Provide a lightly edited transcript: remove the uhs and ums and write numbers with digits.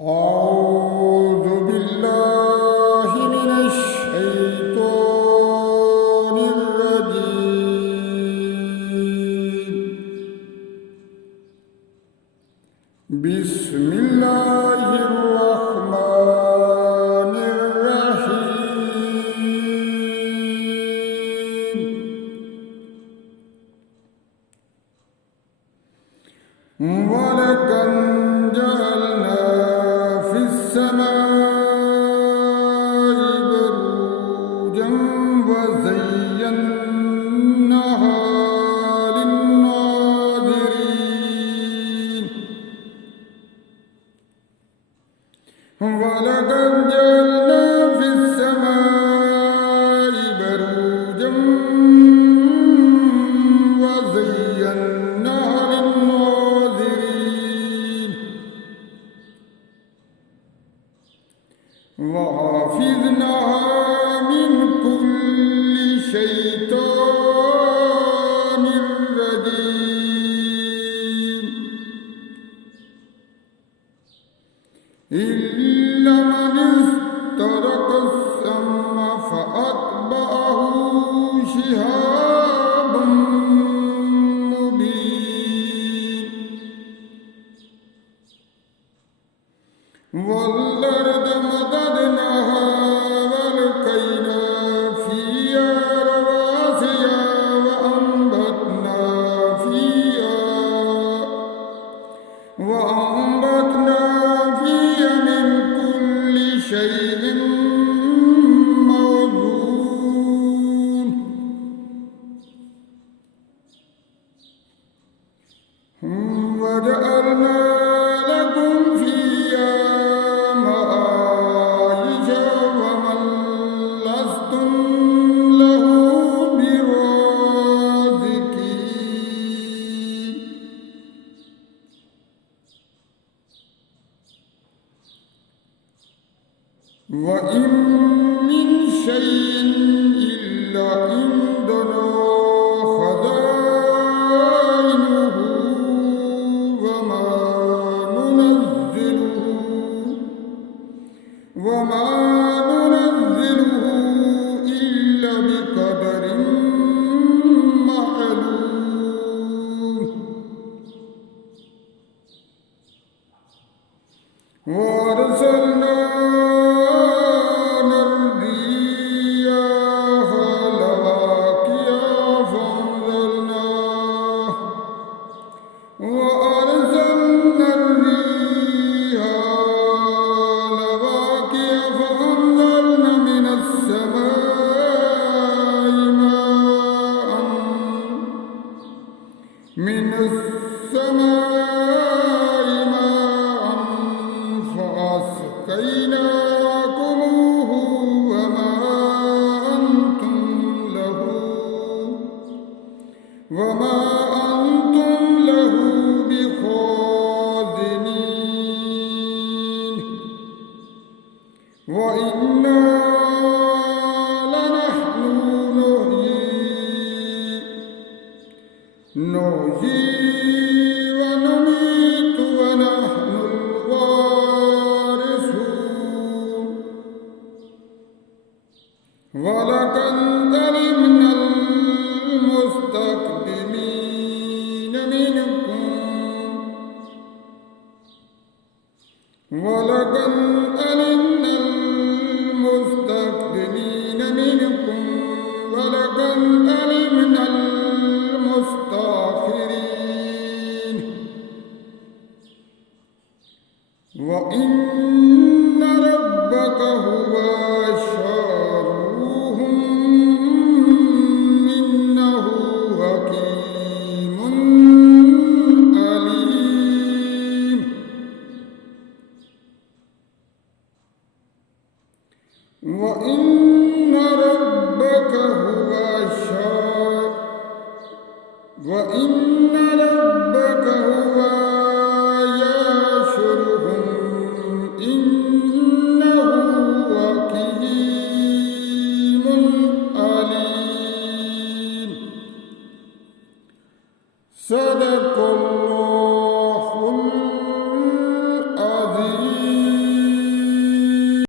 أعوذ بالله من الشيطان الرجيم. بسم الله الرحمن الرحيم. ولقد جعلنا في السماء بروجا وزيناها للناظرين. ولقد جعلنا في السماء بروجا وزيناها للناظرين وحفظناها من كل شيطان رجيم إلا من استرق السمع فأتبعه شهاب مبين. والأرض مددناها وألقينا فيها رواسي وأنبتنا فيها من كل شيء موزون. وجعلنا لكم فيها معايش ومن لستم له برازقين. وإن من شيء إلا عندنا خزائنه وما ننزله إلا بقدر معلوم. وأرسلنا الرياح لواقح فأنزلنا من السماء ماء فأسقيناكموه وما أنتم له بخازنين. وإنا لنحن نحيي ونميت ونحن الوارثون. ولقد علمنا المستقدمين منكم ولقد علمنا المستأخرين. وإن ربك هو شارهم إنه حكيم عليم. وإن ربك هو